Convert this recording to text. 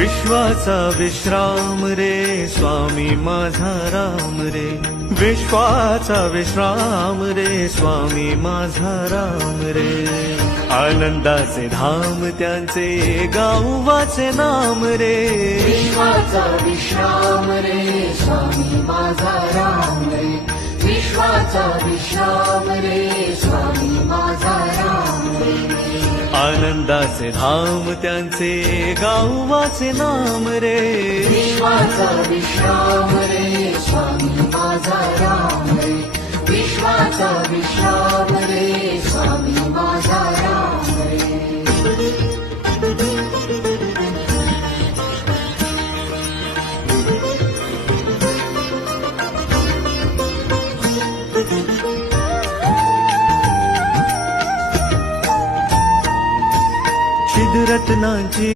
विश्वाचा विश्राम रे स्वामी माझा राम रे, विश्वाचा विश्राम रे स्वामी माझा राम रे। आनंदाचे धाम त्यांचे गावाचे नाम रे, विश्वाचा विश्राम रे स्वामी माझा राम रे, विश्वाचा विश्राम रे स्वामी माझा राम रे। आनंदाचे धाम त्यांचे गावाचे नाम रे, विश्वाचा विश्राम रे स्वामी माझा राम रे, विश्वाचा विश्राम रे स्वामी माझा राम रे। सिद्धरत्नांची